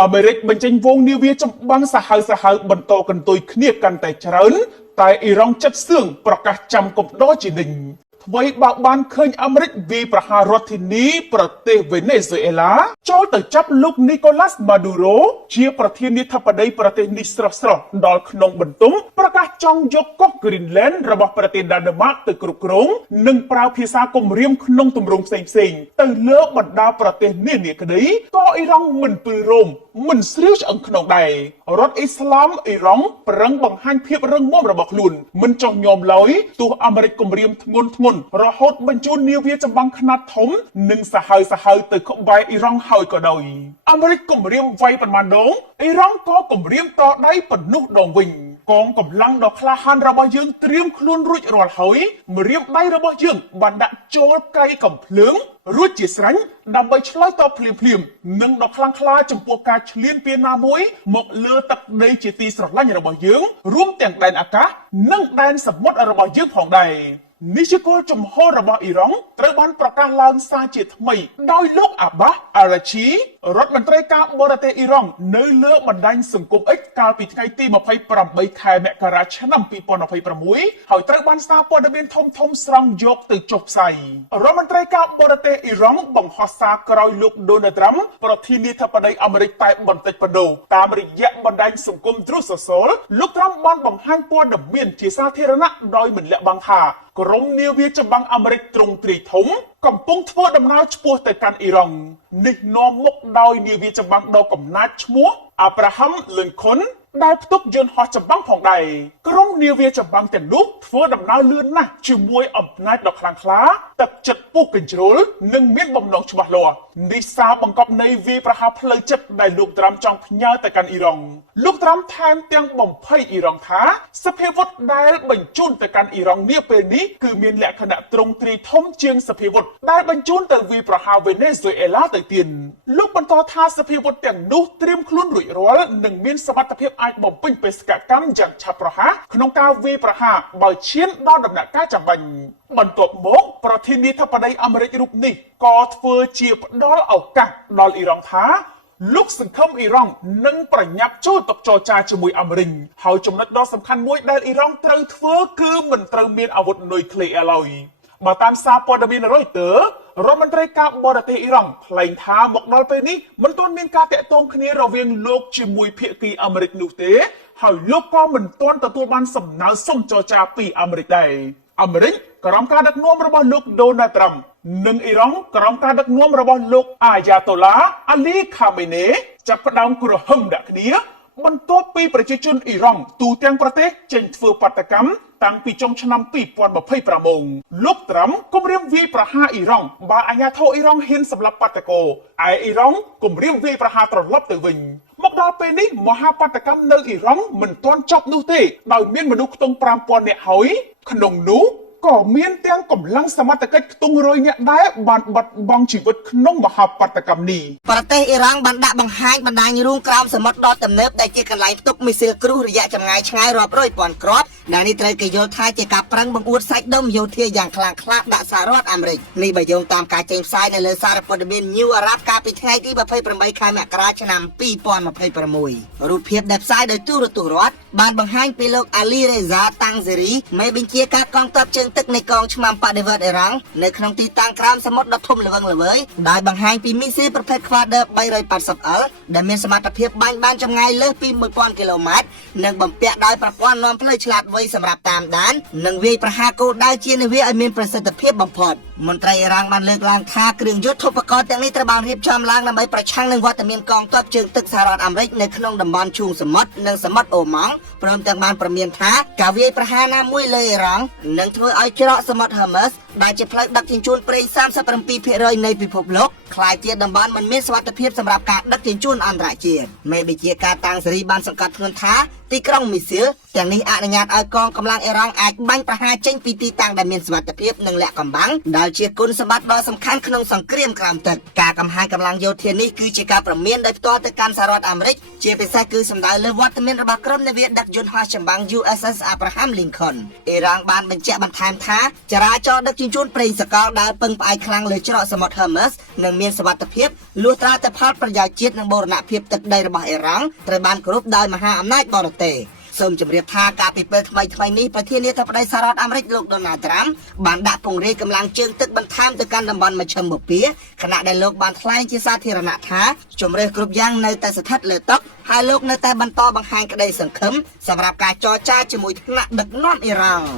អាមេរិកបញ្ចេញវងនាវាចម្បាំងសាហាវបន្តកន្ទុយគ្នាកាន់តែច្រើនតែអ៊ីរ៉ង់ចិត្តសឿងប្រកាសចាំកំដរជានិញអ្វីបើបានឃើញអាមេរិកវាយប្រហាររដ្ឋធានីប្រទេសវេណេស៊ុយអេឡាចូលទៅចាប់លោកនីកូឡាស់ម៉ាឌូរ៉ូជាប្រធានាធិបតីប្រទេសនេះស្រស់ដល់ក្នុងបន្ទង់ប្រកាសចង់យកកោះ Greenland របស់ប្រទេសដាណឺម៉ាកទៅគ្រប់គ្រងនិងប្រើភាសាគំរាមក្នុងទម្រង់ផ្សេងទៅលើបណ្ដាប្រទេសនានាក្តីក៏អ៊ីរ៉ង់មិនពឺរោមមិនស្រាវឆ្អឹងក្នុងដែររដ្ឋអ៊ីស្លាមអ៊ីរ៉ង់ប្រឹងបង្ហាញភាពរឹងមាំរបស់ខ្លួនមិនចោះញោមឡើយទោះអាមេរិកគំរាមធ្ងន់រហូតបញ្ជូននាវាចម្បាំងខ្នាតធំនិងសាហាវទៅក្បែរអ៊ីរ៉ង់ហើយក៏ដោយអាមេរិកគំរាមវាយប៉ុន្មានដងអ៊ីរ៉ង់ក៏គំរាមតដៃប៉ុណ្ណោះដងវិញកងកម្លាំងដ៏ក្លាហានរបស់យើងត្រៀមខ្លួនរួចរាល់ហើយម្រាមដៃរបស់យើងបានដាក់ចូលកៃកំភ្លើងរួចជាស្រេចដើម្បីឆ្លើយតបភ្លាមនិងដ៏ខ្លាំងក្លាចំពោះការឈ្លានពានណាមួយមកលើទឹកដីជាទីស្រឡាញ់របស់យើងរួមទាំងដែនអាកាសនិងដែនសមុទ្ររបស់យើងផងដែរនេះជាគោលជំហររបស់អ៊ីរ៉ង់ត្រូវបានប្រកាសឡើងសារជាថ្មីដោយលោកអាបាសអារ៉ាឈីរដ្ឋមន្ត្រីការបរទេសអ៊ីរ៉ង់នៅលើបណ្ដាញសង្គម X កាលពីថ្ងៃទី28 ខែមករាឆ្នាំ2026ហើយត្រូវបានសារព័ត៌មានធំស្រង់យកទៅចុះផ្សាយរដ្ឋមន្ត្រីការបរទេសអ៊ីរ៉ង់បង្ហោះសារក្រោយលោកដូណាល់ត្រាំប្រធានាធិបតីអាមេរិកតែបន្តិចបន្តួចតាមរយៈបណ្ដាញសង្គម Truth Social លោកត្រាំបានបង្ហាញព័ត៌មានជាសាធារណៈដោយមិនលាក់បាំងថាក្រុមនាវាចម្បាំងអាមេរិកទ្រង់ទ្រាយធំកំពុងធ្វើដំណើរឆ្ពោះទៅកាន់អ៊ីរ៉ង់នេះនាំមុខដោយនាវាចម្បាំងដ៏កំណាចឈ្មោះ Abraham Lincoln ដែលផ្ទុកយន្តហោះចម្បាំងផងដែរក្រុមនាវាចម្បាំងទាំងនោះធ្វើដំណើរលឿនណាស់ជាមួយអំណាចដ៏ខ្លាំងក្លាទឹកចិត្តពុះកញ្ជ្រោលនិងមានបំណងច្បាស់លាស់នេះសារបង្កប់នៃវាយប្រហារផ្លូវចិត្តដែលលោកត្រាំចង់ផ្ញើទៅកាន់អ៊ីរ៉ង់លោកត្រាំថែមទាំងបំភ័យអ៊ីរ៉ង់ថាសភាវុធដែលបញ្ជូនទៅកាន់អ៊ីរ៉ង់នាពេលនេះគឺមានលក្ខណៈទ្រង់ទ្រាយធំជាងសភាវុធដែលបញ្ជូនទៅវាយប្រហារវេណេស៊ុយអេឡាទៅទៀតលោកបន្តថាសភាវុធទាំងនោះត្រៀមខ្លួនរួចរាល់និងមានសមត្ថភាពអាចបំពេញបេសកកម្មយ៉ាងឆាប់រហ័សក្នុងការវាយប្រហារបើឈានដល់ដំណាក់កាលចាំបាញ់បន្ទាប់មកប្រធានាធិបតីអាមេរិករូបនេះក៏ធ្វើជាផ្ដល់ឱកាសដល់អ៊ីរ៉ង់ថាលោកសង្ឃឹមអ៊ីរ៉ង់នឹងប្រញាប់ចូលទៅចរចាជាមួយអាមេរិកហើយចំណុចដ៏សំខាន់មួយដែលអ៊ីរ៉ង់ត្រូវធ្វើគឺមិនត្រូវមានអាវុធនុយក្លេអ៊ែរឡើយបើតាមសារព័ត៌មាន Reuters រដ្ឋមន្ត្រីការបរទេសអ៊ីរ៉ង់ថ្លែងថាមកដល់ពេលនេះមិនទាន់មានការតាក់ទងគ្នារវាងលោកជាមួយភាគីអាមេរិកនោះទេហើយលោកក៏មិនទាន់ទទួលបានសំណើសុំចរចាពីអាមេរិកដែរអាមេរិកក្រោមការដឹកនាំរបស់លោកដូណាល់ត្រាំនិងអ៊ីរ៉ង់ក្រោមការដឹកនាំរបស់លោកអាយ៉ាតូឡាអាលីខាមេនេចាប់ផ្ដើមគ្រហឹមដាក់គ្នាបន្ទាប់ពីប្រជាជនអ៊ីរ៉ង់ទូទាំងប្រទេសចេញធ្វើបាតកម្មតាំងពីចុងឆ្នាំ2025លោកត្រាំគម្រាមវាយប្រហារអ៊ីរ៉ង់បើអាញាធរអ៊ីរ៉ង់ហ៊ានសម្លាប់បាតកោឯអ៊ីរ៉ង់គម្រាមវាយប្រហារត្រឡប់ទៅវិញមកដល់ពេលនេះមហាបាតកម្មនៅអ៊ីរ៉ង់មិនទាន់ចប់នោះទេដោយមានមនុស្សខ្ទង់ 5000 នាក់ហើយក្នុងនោះក៏មានទាំងកម្លាំងសមត្ថកិច្ចខ្ទង់100 នាក់ដែរបានបាត់បង់ជីវិតក្នុងមហាបាតកម្មនេះប្រទេសអ៊ីរ៉ង់បានដាក់បង្ហាញបណ្ដាញរូងក្រោមសមុទ្រដ៏ទំនើបដែលជាកន្លែងផ្ទុកមីស៊ីលគ្រូរយៈចម្ងាយឆ្ងាយរាប់រយពាន់គ្រាប់ដែលនេះត្រូវគេយល់ថាជាការប្រឹងបង្អួតសាច់ដុំយោធាយ៉ាងខ្លាំងក្លាដាក់សហរដ្ឋអាមេរិកនេះបើយោងតាមការចេញផ្សាយនៅលើសារព័ត៌មាន New Arab កាលពីថ្ងៃទី28 ខែមករាឆ្នាំ2026រូបភាពដែលផ្សាយដោយទូរទស្សន៍រដ្ឋបានបង្ហាញពីលោកអាលីរេហ្សាតាំងសេរីមេបញ្ជាការកងទ័ពជើងទឹកនៃកងឆ្មាំបដិវត្តអ៊ីរ៉ង់នៅក្នុងទីតាំងក្រោមសមុទ្រដ៏ធំល្វឹងល្វើយដោយបង្ហាញពីមីស៊ីលប្រភេទ Quadr 380L ដែលមានសមត្ថភាពបាញ់បានចម្ងាយលើសពី 1000 គីឡូម៉ែត្រនិងបំពាក់ដោយប្រព័ន្ធនាំផ្លូវឆ្លាតវៃសម្រាប់តាមដាននិងវាយប្រហារគោលដៅជានាវាឲ្យមានប្រសិទ្ធភាពបំផុតមន្ត្រីអ៊ីរ៉ង់បានលើកឡើងថាគ្រឿងយុទ្ធឧបករណ៍ទាំងនេះត្រូវបានរៀបចំឡើងដើម្បីប្រឆាំងនឹងវត្តមានកងទ័ពជើងទឹកសហរដ្ឋអាមេរិកនៅក្នុងតំបន់ឈូងសមុទ្រនិងសមុទ្រអូម៉ង់ព្រមទាំងបានព្រមានថាការវាយប្រហារណាមួយលើអ៊ីរ៉ង់នឹងធ្វើឲ្យច្រកសមុទ្រ Hermes ដែលជាផ្លូវដឹកជញ្ជូនប្រេង 37% នៃពិភពលោកក្លាយជាតំបន់មិនមានសុវត្ថិភាពសម្រាប់ការដឹកជញ្ជូនអន្តរជាតិមេបញ្ជាការតាំងសេរីបានសង្កត់ធ្ងន់ថាទីក្រុងមីស៊ីលទាំងនេះអនុញ្ញាតឲ្យកងកម្លាំងអ៊ីរ៉ង់អាចបាញ់ប្រហារចេញពីទីតាំងដែលមានសុវត្ថិភាពនិងលាក់កំបាំងដែលជាគុណសម្បត្តិដ៏សំខាន់ក្នុងសង្គ្រាមក្រោមទឹកការកំហាញកម្លាំងយោធានេះគឺជាការព្រមានដោយផ្ទាល់ទៅកាន់សហរដ្ឋអាមេរិកជាពិសេសគឺសំដៅលើវត្តមានរបស់ក្រុមនាវាដឹកយន្តហោះចម្បាំង USS Abraham Lincoln អ៊ីរ៉ង់បានបញ្ជាក់បន្ថែមថាចរាចរណ៍ដឹកជ ញ្ជូនប្រេងសកលដែលពឹងផ្អែកខ្លាំងលើច្រកសមុទ្រ Hermes និងមានសុវត្ថិភាពលួសត្រាតែផលប្រយោជន៍ជាតិនិងបូរណភាពទឹកដីរបស់អ៊ីរ៉ង់ត្រូវបានគោរពដោយមហាអំណាចបរទេសសូមជម្រាបថាការពីពេលថ្មីនេះប្រធានាធិបតីសហរដ្ឋអាមេរិកលោក Donald Trump បានដាក់ពង្រាយកម្លាំងជើងទឹកបន្ថែមទៅកាន់តំបន់មជ្ឈិមបូព៌ាខណៈដែលលោកបានថ្លែងជាសាធារណៈថាជំរឿសគ្រប់យ៉ាងនៅតែស្ថិតលើតុហើយលោកនៅតែបន្តបង្ហាញក្តីសង្ឃឹមសម្រាប់ការចរចាជាមួយថ្នាក់ដឹកនាំអ៊ីរ៉ង់